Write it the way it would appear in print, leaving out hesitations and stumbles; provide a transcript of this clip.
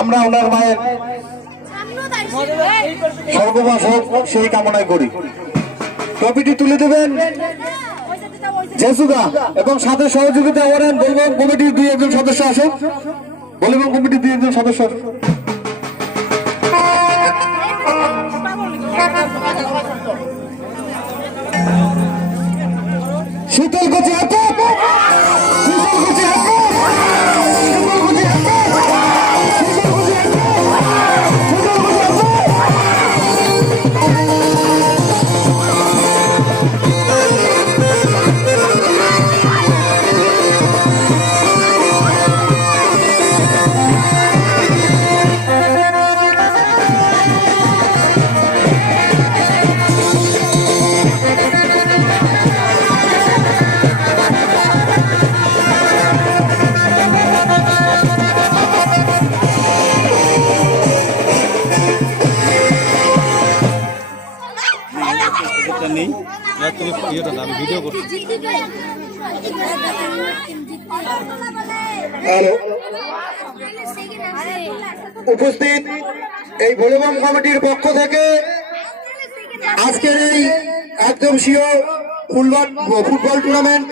আমরা ওনার মায়ের সর্ববাস হোক সেই কামনায় করি। ট্রফিটি তুলে দেবেন জেসুদা এবং সাথে সহযোগিতা করেন বলবেন কমিটির দুই একজন সদস্য আসুন। বলবেন কমিটির দুই একজন সদস্য শীতল গতি নেই আমি ভিডিও করছি। উপস্থিত এই ভলিবল কমিটির পক্ষ থেকে আজকের এই একদম শিওর ফুটবল টুর্নামেন্ট